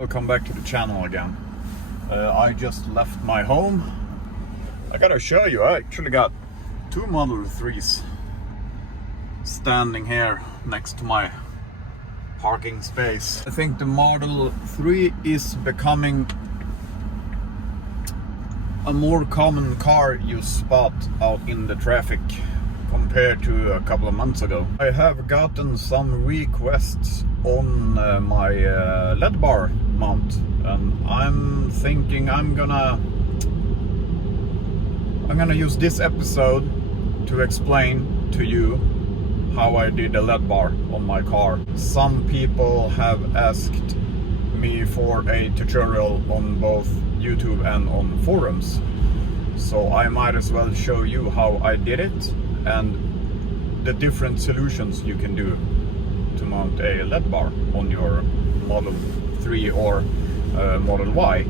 Welcome back to the channel again. I just left my home. I gotta show you, I actually got two Model 3s standing here next to my parking space. I think the Model 3 is becoming a more common car you spot out in the traffic compared to a couple of months ago. I have gotten some requests on my Ledbar mount, and I'm thinking I'm gonna use this episode to explain to you how I did a Ledbar on my car. Some people have asked me for a tutorial on both YouTube and on forums, so I might as well show you how I did it and the different solutions you can do to mount a Ledbar on your Model 3 or Model Y.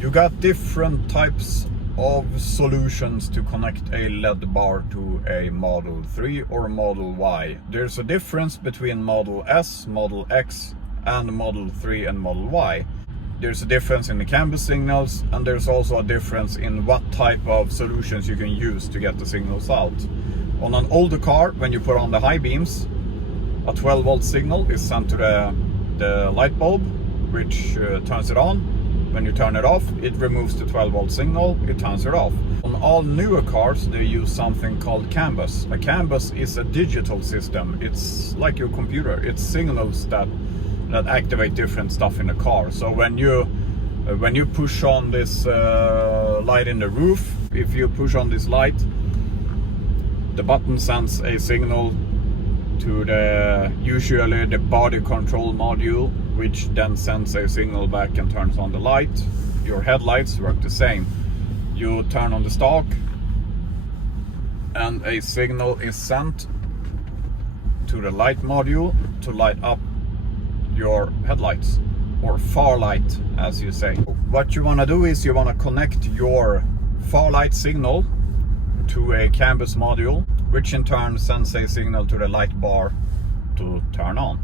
You got different types of solutions to connect a Ledbar to a Model 3 or Model Y. There's a difference between Model S, Model X and Model 3 and Model Y. There's a difference in the canvas signals, and there's also a difference in what type of solutions you can use to get the signals out. On an older car, when you put on the high beams, a 12-volt signal is sent to the light bulb, which turns it on. When you turn it off, it removes the 12-volt signal, it turns it off. On all newer cars, they use something called canvas. A canvas is a digital system. It's like your computer. It's signals that activate different stuff in the car. So when you push on this light in the roof, if you push on this light, the button sends a signal to usually the body control module, which then sends a signal back and turns on the light. Your headlights work the same. You turn on the stalk and a signal is sent to the light module to light up your headlights, or far light as you say. What you want to do is you want to connect your far light signal to a canvas module, which in turn sends a signal to the light bar to turn on.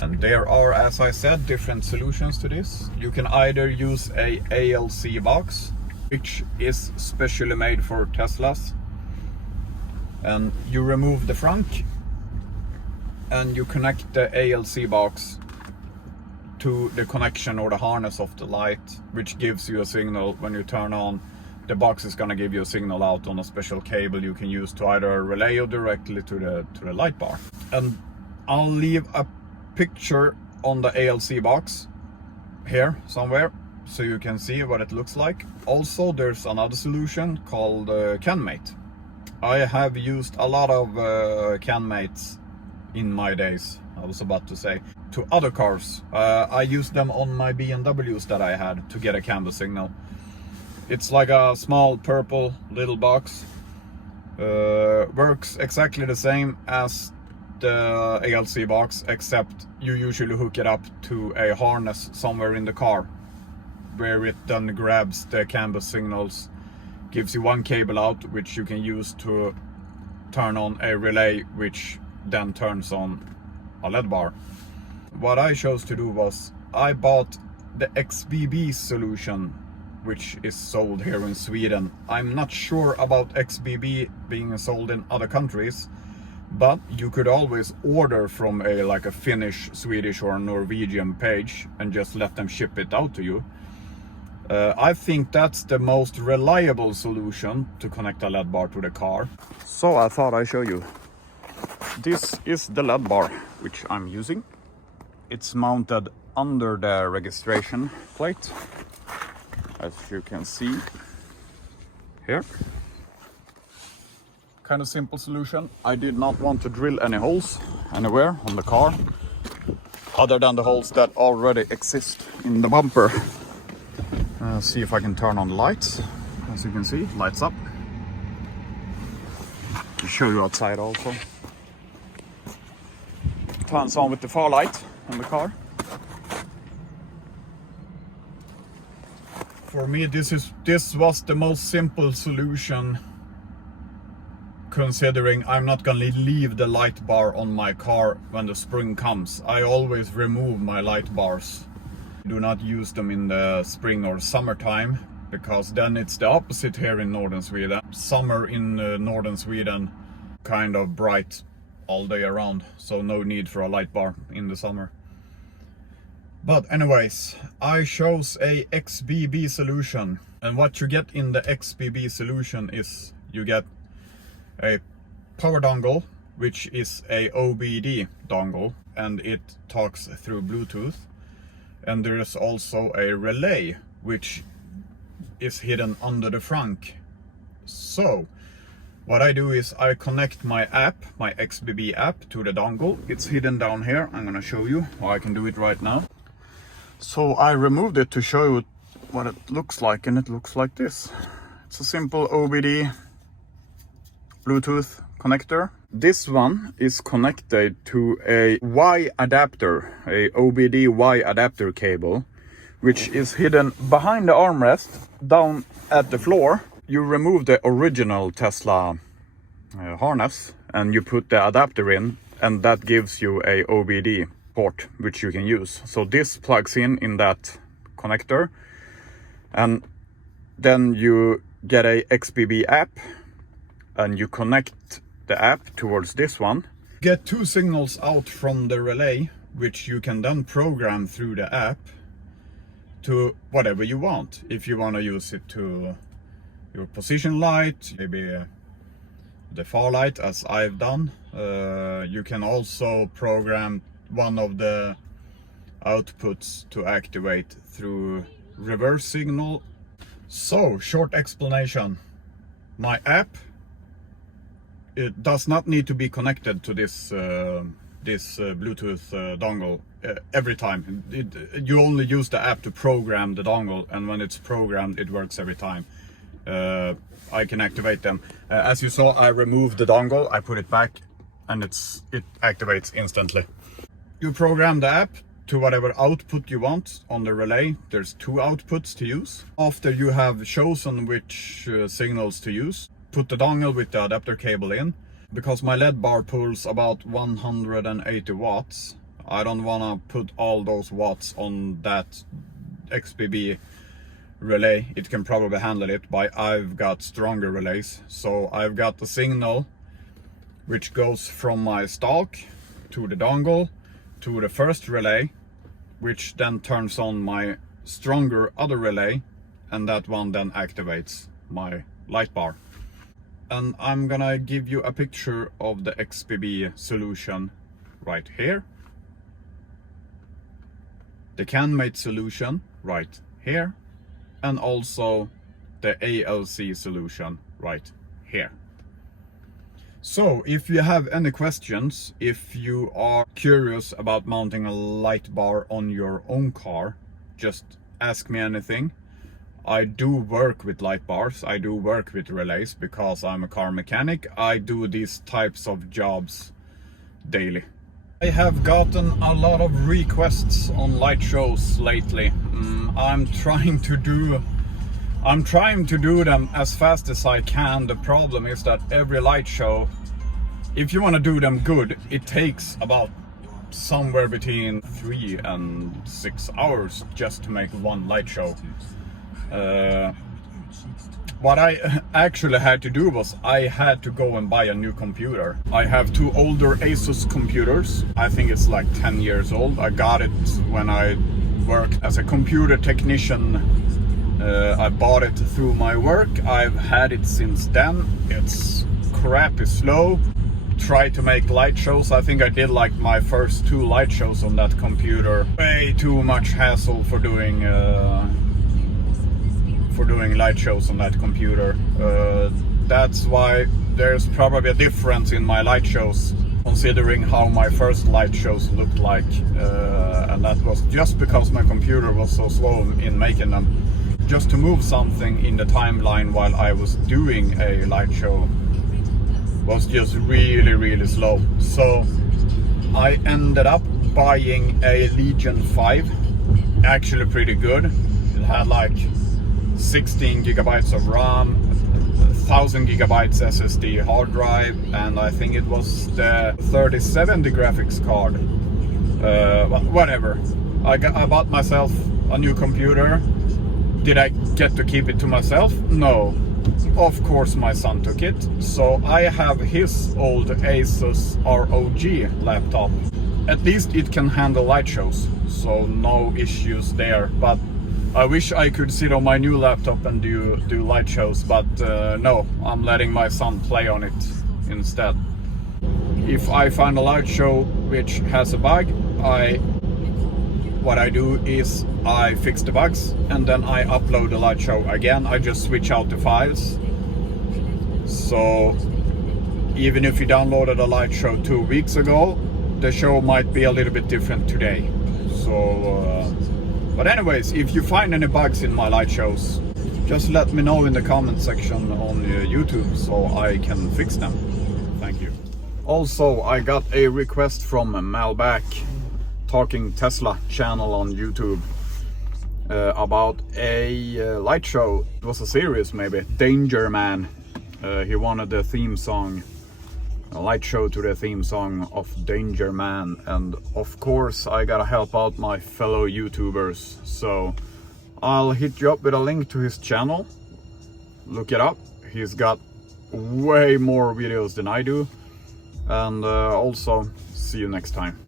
And there are, as I said, different solutions to this. You can either use a ALC box, which is specially made for Teslas, and you remove the frunk and you connect the ALC box to the connection or the harness of the light, which gives you a signal when you turn on. The box is going to give you a signal out on a special cable you can use to either relay or directly to the light bar. And I'll leave a picture on the ALC box here somewhere so you can see what it looks like. Also, there's another solution called CanMate. I have used a lot of CanMates in my days, I was about to say, to other cars. I used them on my BMWs that I had to get a canvas signal. It's like a small purple little box. Works exactly the same as the ALC box, except you usually hook it up to a harness somewhere in the car, where it then grabs the canvas signals, gives you one cable out, which you can use to turn on a relay, which then turns on a Ledbar. What I chose to do was I bought the XBB solution, which is sold here in Sweden. I'm not sure about XBB being sold in other countries, but you could always order from like a Finnish, Swedish or Norwegian page and just let them ship it out to you. I think that's the most reliable solution to connect a Ledbar to the car. So I thought I'd show you. This is the Ledbar which I'm using. It's mounted under the registration plate, as you can see here. Kind of simple solution. I did not want to drill any holes anywhere on the car other than the holes that already exist in the bumper. See if I can turn on the lights. As you can see, lights up. I'll show you outside also. Turns on with the far light on the car. For me, this was the most simple solution, considering I'm not gonna leave the light bar on my car when the spring comes. I always remove my light bars Do not use them in the spring or summertime, because then it's the opposite here in northern Sweden. Summer in northern Sweden, kind of bright all day around, so no need for a light bar in the summer. But anyways, I chose a XBB solution, and what you get in the XBB solution is you get a power dongle, which is a OBD dongle, and it talks through Bluetooth. And there is also a relay, which is hidden under the frunk. So what I do is I connect my app, my XBB app, to the dongle. It's hidden down here. I'm gonna show you how I can do it right now. So I removed it to show you what it looks like, and it looks like this. It's a simple OBD Bluetooth connector. This one is connected to a Y adapter, a OBD Y adapter cable, which is hidden behind the armrest down at the floor. You remove the original Tesla harness and you put the adapter in, and that gives you a OBD port which you can use. So this plugs in that connector, and then you get a XBB app and you connect the app towards this one. Get two signals out from the relay, which you can then program through the app to whatever you want. If you want to use it to your position light, maybe the far light, as I've done. You can also program one of the outputs to activate through reverse signal. So, short explanation. My app, it does not need to be connected to this Bluetooth dongle every time. You only use the app to program the dongle, and when it's programmed, it works every time. I can activate them. As you saw, I removed the dongle, I put it back, and it activates instantly. You program the app to whatever output you want on the relay. There's two outputs to use. After you have chosen which signals to use, put the dongle with the adapter cable in. Because my Ledbar pulls about 180 watts, I don't want to put all those watts on that XBB relay. It can probably handle it, but I've got stronger relays. So I've got the signal which goes from my stalk to the dongle to the first relay, which then turns on my stronger other relay, and that one then activates my light bar. And I'm gonna give you a picture of the XBB solution right here. The CANmate solution right here. And also the ALC solution right here. So if you have any questions, if you are curious about mounting a light bar on your own car, just ask me anything. I do work with light bars, I do work with relays, because I'm a car mechanic. I do these types of jobs daily. I have gotten a lot of requests on light shows lately. I'm trying to do them as fast as I can. The problem is that every light show, if you want to do them good, it takes about somewhere between 3 and 6 hours just to make one light show. What I actually had to do was I had to go and buy a new computer. I have two older Asus computers. I think it's like 10 years old. I got it when I worked as a computer technician. I bought it through my work. I've had it since then. It's crappy slow. Try to make light shows. I think I did like my first 2 light shows on that computer. Way too much hassle for doing light shows on that computer. That's why there's probably a difference in my light shows, considering how my first light shows looked like, and that was just because my computer was so slow in making them. Just to move something in the timeline while I was doing a light show was just really slow. So I ended up buying a Legion 5, actually pretty good. It had like 16 gigabytes of RAM, 1000 gigabytes SSD hard drive, and I think it was the 3070 graphics card. Whatever. I bought myself a new computer. Did I get to keep it to myself? No. Of course my son took it. So I have his old Asus ROG laptop. At least it can handle light shows, so no issues there. But I wish I could sit on my new laptop and do light shows, but no, I'm letting my son play on it instead. If I find a light show which has a bug, what I do is I fix the bugs and then I upload the light show again. I just switch out the files. So even if you downloaded a light show 2 weeks ago, the show might be a little bit different today. So but anyways, if you find any bugs in my light shows, just let me know in the comment section on YouTube so I can fix them. Thank you. Also, I got a request from Malback, Talking Tesla channel on YouTube, about a light show. It was a series maybe, Danger Man. He wanted the theme song, a light show to the theme song of Danger Man, and of course I gotta help out my fellow YouTubers, so I'll hit you up with a link to his channel. Look it up, he's got way more videos than I do, and also see you next time.